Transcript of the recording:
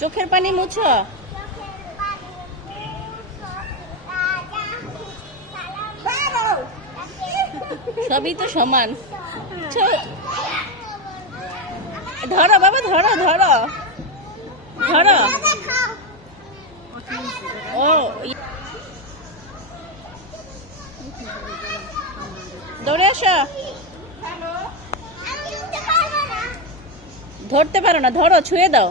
চোখের পানি মুছো। সবই তো সমান। ধরো বাবা, ধরো ধরো ধরো। ও দৌড়ে আসো। ধরতে পারো না, ধরো, ছুঁয়ে দাও।